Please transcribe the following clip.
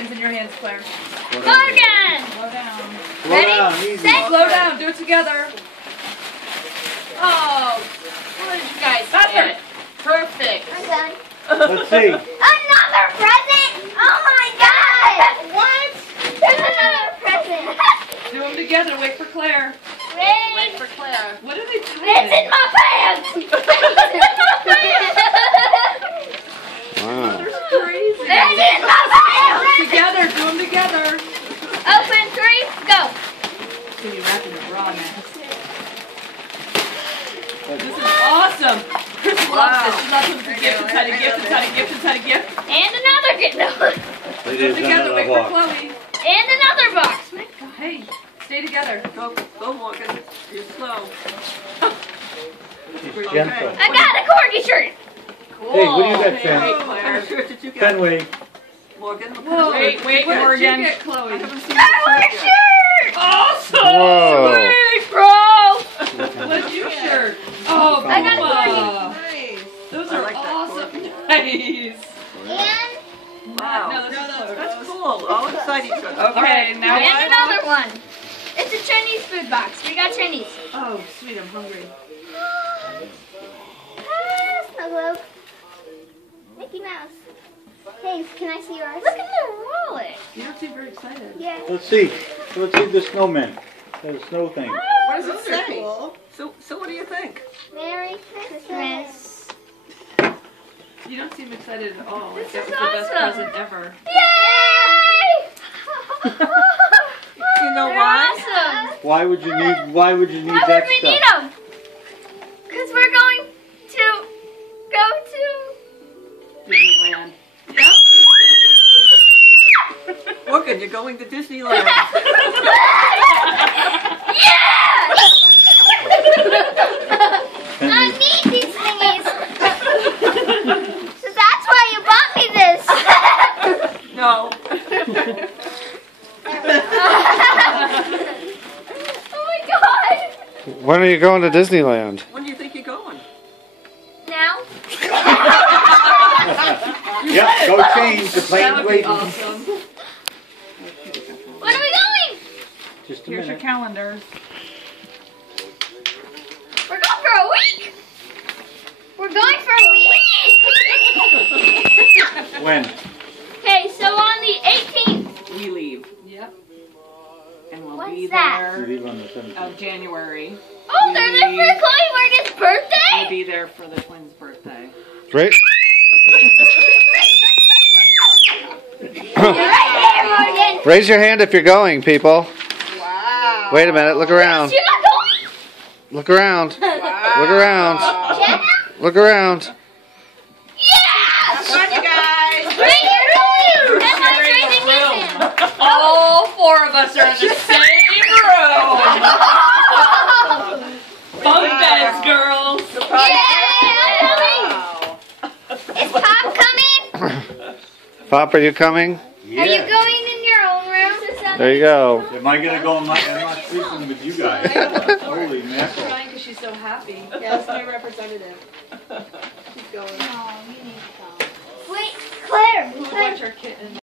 Morgan's in your hands, Claire. Morgan! Slow down. Ready? Set. Slow down. Do it together. Oh, what did you guys get? Perfect. I'm done. Let's see. Another present! Oh my god! What? There's another present. Do them together. Wait for Claire. Wait for Claire. What are they doing? It's in my pants! It's in my pants! Wow. They're crazy. It's in my pants! Together. Do them together. Open 3, go! Can you wrap in a bra mask? This is awesome. Chris loves this. She loves them for gift inside a gift inside a gift inside a gift. And another gift. Do them together. Wait for Chloe. And another box. Hey, stay together. Go, Morgan. You're slow. She's gentle. I got a corgi shirt. Cool. Hey, what do you got, What Sam? kind of shirt did you get? Fenway. Morgan. Whoa. Wait, What did Morgan. you get, Chloe? I haven't seen Star your Wars shirt yet. shirt. Awesome. Whoa. Sweet, bro. What's your shirt? Oh, I got a Puma. Nice. Those I are like that awesome. corgi. Nice. And, Wow. No, That's cool. All exciting. Okay, now and what? another one. It's a Chinese food box. We got Chinese. Oh, sweet, I'm hungry. Snow globe. Mickey Mouse. Hey, can I see yours? Look at the wallet. You don't seem very excited. Yeah. Let's see. Let's see the snowman. The snow thing. What does it say? So what do you think? Merry Christmas. You don't seem excited at all. This Like is that was the best awesome. present ever. Yay! You know They're why? awesome. Why would you need Why that would we stuff? need them? Because we're going to go to... Disneyland. Morgan, you're going to Disneyland. Yeah! I need these thingies. So that's why you bought me this. No. Oh my god. When are you going to Disneyland? When do you think you're going? Now? Yep, go change. The That plane's would be waiting. awesome. When are we going? Just a Here's your minute. calendars. We're going for a week. We're going for a week. When? Okay, so on the 18th. We leave. Yep. And we'll What's be that? You there leave on the 17th. of January. Oh, they're there for Chloe Morgan's We'll birthday? be there for the twins' birthday. Right? You're right there, Morgan. Raise your hand if you're going, people. Wow. Wait a minute. Look around. You're not going? Look around. Look around. Jenna? Look around. Yes! Come on, you guys. Right here, Chloe. And my training mission. All four of us are in the same room. Bunk beds, girls. Yeah! Is Pop coming? Pop, are you coming? Are you going in your own room? There you go. Am I gonna go? I'm not sleeping with you guys. Holy mackerel. Crying because she's so happy. Yeah, that's my representative. She's going. Oh, you need to go. Wait, Claire. Watch our kitten.